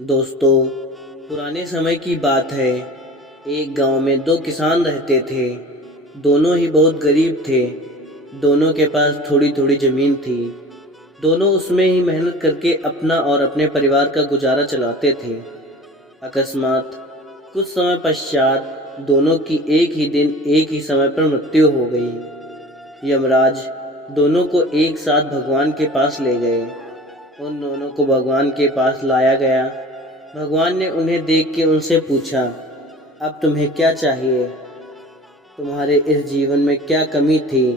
दोस्तों, पुराने समय की बात है। एक गांव में दो किसान रहते थे। दोनों ही बहुत गरीब थे। दोनों के पास थोड़ी थोड़ी ज़मीन थी। दोनों उसमें ही मेहनत करके अपना और अपने परिवार का गुजारा चलाते थे। अकस्मात कुछ समय पश्चात दोनों की एक ही दिन एक ही समय पर मृत्यु हो गई। यमराज दोनों को एक साथ भगवान के पास ले गए। उन दोनों को भगवान के पास लाया गया। भगवान ने उन्हें देख के उनसे पूछा, अब तुम्हें क्या चाहिए? तुम्हारे इस जीवन में क्या कमी थी?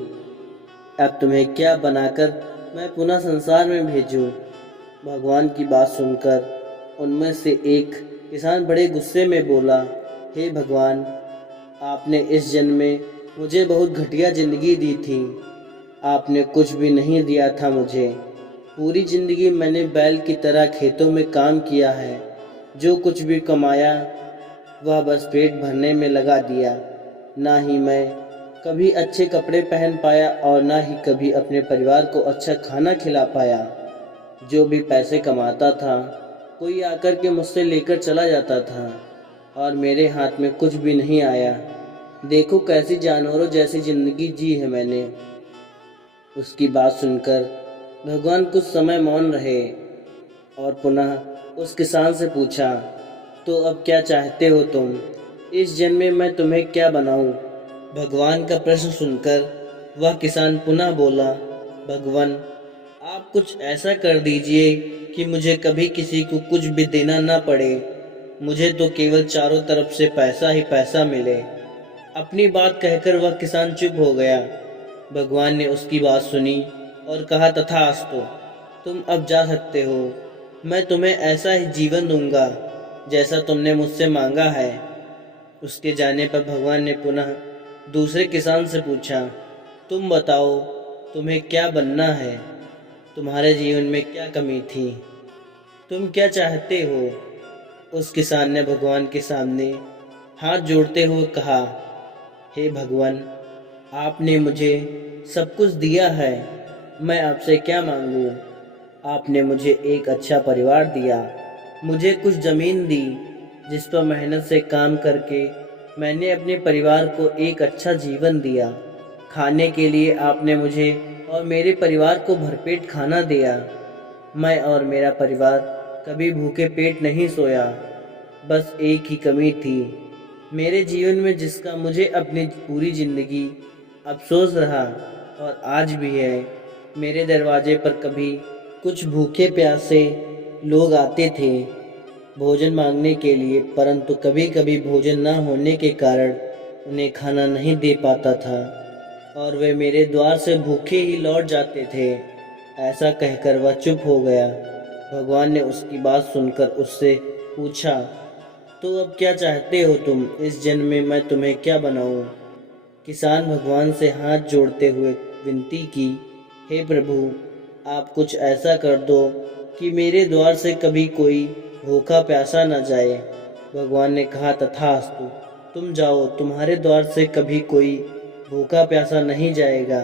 अब तुम्हें क्या बनाकर मैं पुनः संसार में भेजूं? भगवान की बात सुनकर उनमें से एक किसान बड़े गुस्से में बोला, हे भगवान, आपने इस जन्म में मुझे बहुत घटिया ज़िंदगी दी थी। आपने कुछ भी नहीं दिया था मुझे। पूरी ज़िंदगी मैंने बैल की तरह खेतों में काम किया है। जो कुछ भी कमाया वह बस पेट भरने में लगा दिया। ना ही मैं कभी अच्छे कपड़े पहन पाया और ना ही कभी अपने परिवार को अच्छा खाना खिला पाया। जो भी पैसे कमाता था कोई आकर के मुझसे लेकर चला जाता था और मेरे हाथ में कुछ भी नहीं आया। देखो कैसी जानवरों जैसी ज़िंदगी जी है मैंने। उसकी बात सुनकर भगवान कुछ समय मौन रहे और पुनः उस किसान से पूछा, तो अब क्या चाहते हो तुम? इस जन्म में मैं तुम्हें क्या बनाऊं? भगवान का प्रश्न सुनकर वह किसान पुनः बोला, भगवान, आप कुछ ऐसा कर दीजिए कि मुझे कभी किसी को कुछ भी देना ना पड़े। मुझे तो केवल चारों तरफ से पैसा ही पैसा मिले। अपनी बात कहकर वह किसान चुप हो गया। भगवान ने उसकी बात सुनी और कहा, तथास्तु, तुम अब जा सकते हो। मैं तुम्हें ऐसा ही जीवन दूंगा जैसा तुमने मुझसे मांगा है। उसके जाने पर भगवान ने पुनः दूसरे किसान से पूछा, तुम बताओ, तुम्हें क्या बनना है? तुम्हारे जीवन में क्या कमी थी? तुम क्या चाहते हो? उस किसान ने भगवान के सामने हाथ जोड़ते हुए कहा, हे भगवान, आपने मुझे सब कुछ दिया है। मैं आपसे क्या मांगूं? आपने मुझे एक अच्छा परिवार दिया, मुझे कुछ ज़मीन दी जिस पर मेहनत से काम करके मैंने अपने परिवार को एक अच्छा जीवन दिया। खाने के लिए आपने मुझे और मेरे परिवार को भरपेट खाना दिया। मैं और मेरा परिवार कभी भूखे पेट नहीं सोया। बस एक ही कमी थी मेरे जीवन में जिसका मुझे अपनी पूरी ज़िंदगी अफसोस रहा और आज भी है। मेरे दरवाजे पर कभी कुछ भूखे प्यासे लोग आते थे भोजन मांगने के लिए, परंतु कभी कभी भोजन न होने के कारण उन्हें खाना नहीं दे पाता था और वे मेरे द्वार से भूखे ही लौट जाते थे। ऐसा कहकर वह चुप हो गया। भगवान ने उसकी बात सुनकर उससे पूछा, तो अब क्या चाहते हो तुम? इस जन्म में मैं तुम्हें क्या बनाऊं? किसान भगवान से हाथ जोड़ते हुए विनती की, हे प्रभु, आप कुछ ऐसा कर दो कि मेरे द्वार से कभी कोई भूखा प्यासा न जाए। भगवान ने कहा, तथास्तु, तुम जाओ, तुम्हारे द्वार से कभी कोई भूखा प्यासा नहीं जाएगा।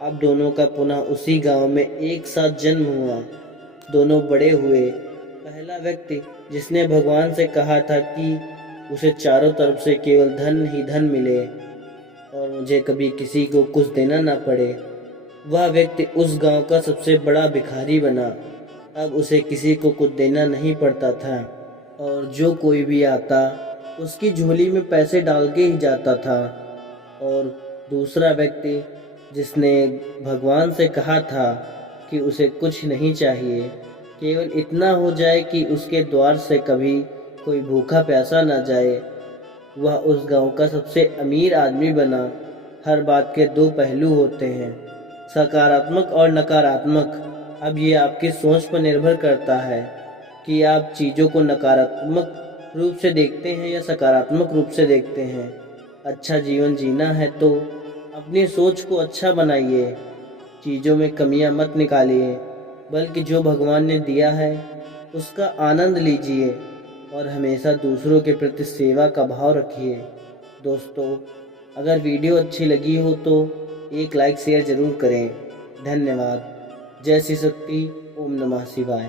अब दोनों का पुनः उसी गांव में एक साथ जन्म हुआ। दोनों बड़े हुए। पहला व्यक्ति जिसने भगवान से कहा था कि उसे चारों तरफ से केवल धन ही धन मिले और मुझे कभी किसी को कुछ देना ना पड़े, वह व्यक्ति उस गांव का सबसे बड़ा भिखारी बना। अब उसे किसी को कुछ देना नहीं पड़ता था और जो कोई भी आता उसकी झोली में पैसे डाल के ही जाता था। और दूसरा व्यक्ति जिसने भगवान से कहा था कि उसे कुछ नहीं चाहिए, केवल इतना हो जाए कि उसके द्वार से कभी कोई भूखा प्यासा ना जाए, वह उस गांव का सबसे अमीर आदमी बना। हर बात के दो पहलू होते हैं, सकारात्मक और नकारात्मक। अब ये आपकी सोच पर निर्भर करता है कि आप चीज़ों को नकारात्मक रूप से देखते हैं या सकारात्मक रूप से देखते हैं। अच्छा जीवन जीना है तो अपनी सोच को अच्छा बनाइए। चीज़ों में कमियां मत निकालिए, बल्कि जो भगवान ने दिया है उसका आनंद लीजिए और हमेशा दूसरों के प्रति सेवा का भाव रखिए। दोस्तों, अगर वीडियो अच्छी लगी हो तो एक लाइक शेयर ज़रूर करें। धन्यवाद। जय श्री शक्ति। ओम नमः शिवाय।